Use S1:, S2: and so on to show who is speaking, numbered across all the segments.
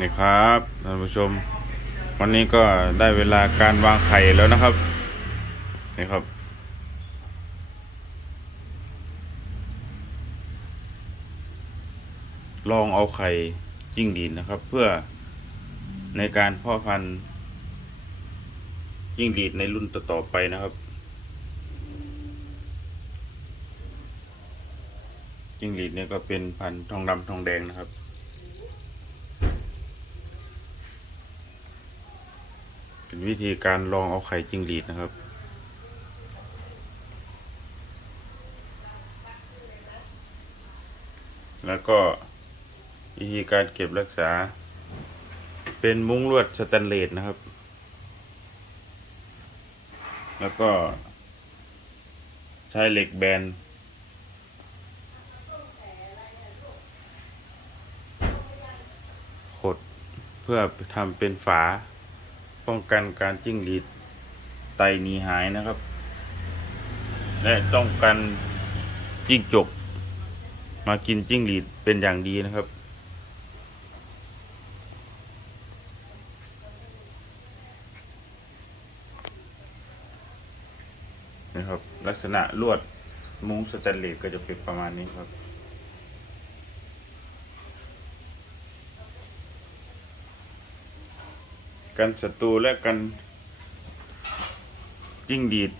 S1: นี่ครับท่านผู้ชม วันนี้ก็ได้เวลาการวางไข่แล้วนะครับนี่ครับ ลองเอาไข่จิ้งหรีนะครับ เพื่อในการพ่อพันธุ์จิ้งหรีดในรุ่นต่อๆไปนะครับจิ้งหรีดเนี่ยก็เป็นพันธุ์ทองดำทองแดงนะครับ เป็นวิธีการลองเอาไข่จิ้งหรีดนะครับ แล้วก็วิธีการเก็บรักษา เป็นมุ้งลวดสแตนเลสนะครับ แล้วก็ใช้เหล็กแบนขดเพื่อทำเป็นฝา ป้องกันการจิ้งหรีดไตหนีหายนะครับ และต้องกันจิ้งจก มากินจิ้งหรีดเป็นอย่างดีนะครับนะครับลักษณะลวดมุ้งสแตนเลสก็จะเป็นประมาณนี้ครับ กันศัตรูและกันจิ้งดีด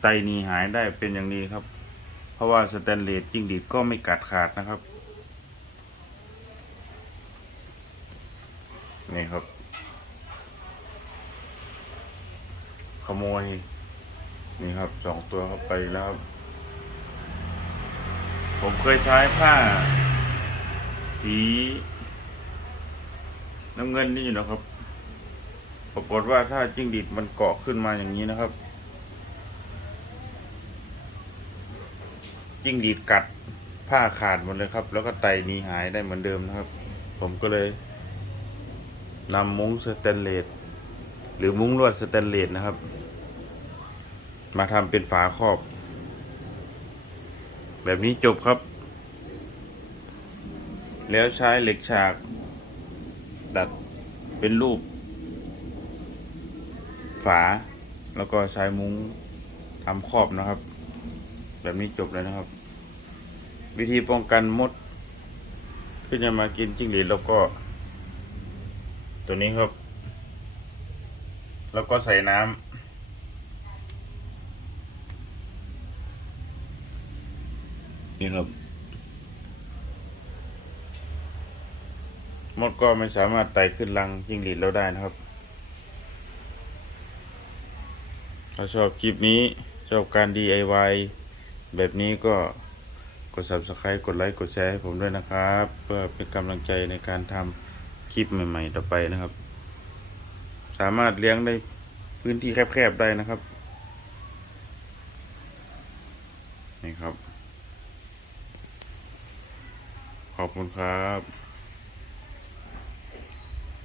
S1: ไตหนีหายได้เป็นอย่างดีครับ เพราะว่าสแตนเลสจิ้งดีดก็ไม่กัดขาดนะครับ นี่ครับ ขโมย นี่ครับสองตัวเข้าไปแล้วครับผมเคยใช้ผ้า สี น้ำเงินนี่นะครับ ปรากฏว่าถ้าจิ้งหรีดมันเกาะขึ้นมาอย่างนี้นะครับ จิ้งหรีดกัดผ้าขาดหมดเลยครับ แล้วก็ไตหนีหายได้เหมือนเดิมนะครับ ผมก็เลยนำมุ้งสแตนเลสหรือมุ้งลวดสแตนเลสนะครับ มาทำเป็นฝาครอบ แบบนี้จบครับ แล้วใช้เหล็กฉาก ดัดเป็นรูป ฝา แล้วก็ใช้มุ้งทำครอบนะครับ แบบนี้จบเลยนะครับ วิธีป้องกันมดที่จะมากินจิ้งหรีดแล้วก็ ตัวนี้ครับ แล้วก็ใส่น้ำนี่ครับ มดก็ไม่สามารถไต่ขึ้นรังจิ้งหรีดเราได้นะครับ ถ้าชอบคลิปนี้ชอบการ DIY แบบนี้ก็กด subscribe กดไลค์ กดแชร์ให้ผมด้วยนะครับ เพื่อเป็นกำลังใจในการทำคลิปใหม่ ๆ ต่อไปนะครับ สามารถเลี้ยงได้พื้นที่แคบๆได้นะครับ นี่ครับ ขอบคุณครับ